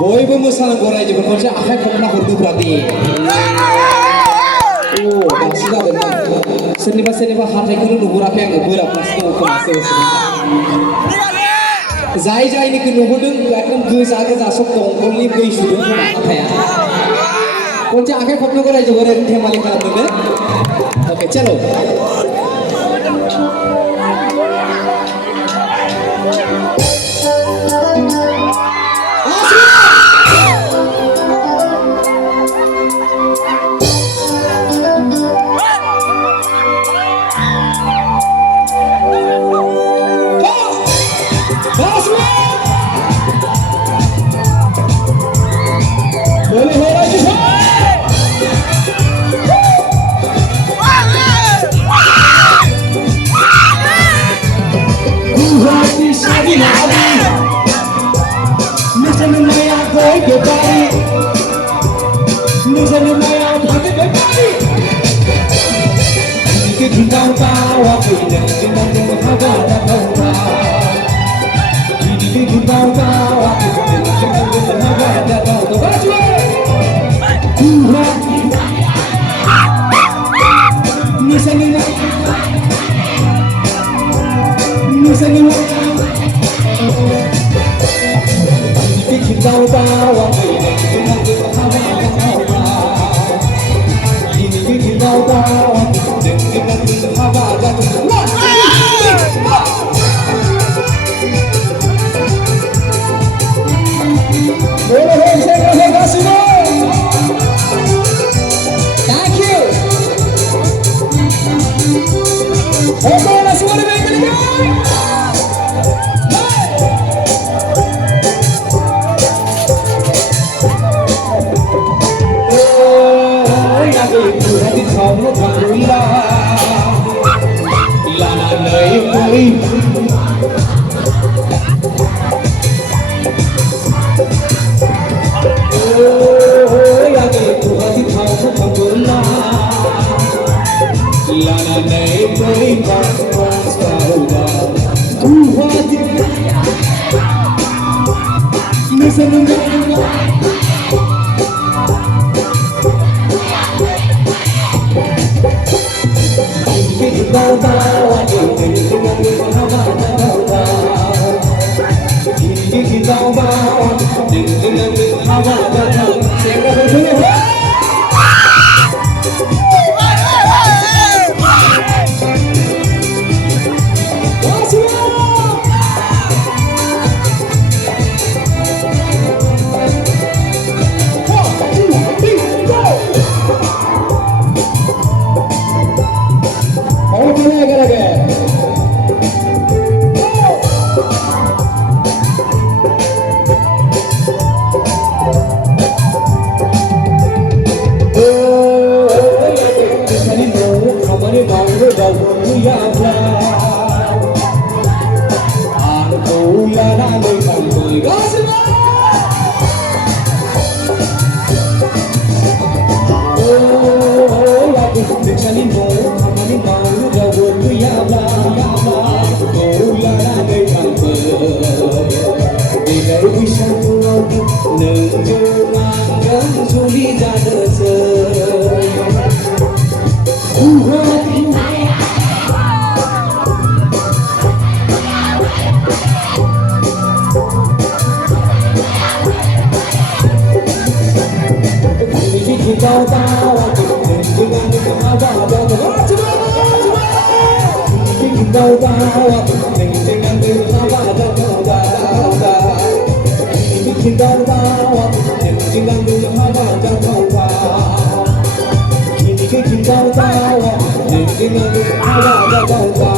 बयबो मोसानांगौ रायजोफोर खनसे आखाइ खबना हरदोब्रा दे ओ दासो जादोंना सोरनिबा सोरनिबा हाथाइखौनो नुहुराखै आङो बोराबनासो दङ खोमासो जाय जायनिखौ नुहुरदों एकदम गोजा गोजा सब दंखलनि दै सुदों खोमा हाथाया खनसे आखाइ खबनांगौ रायजोफोर ओरैनो धेमालि खालामदोंनो अके चलो Hãy subscribe cho kênh Ghiền Mì Gõ để không bỏ lỡ những video hấp dẫn.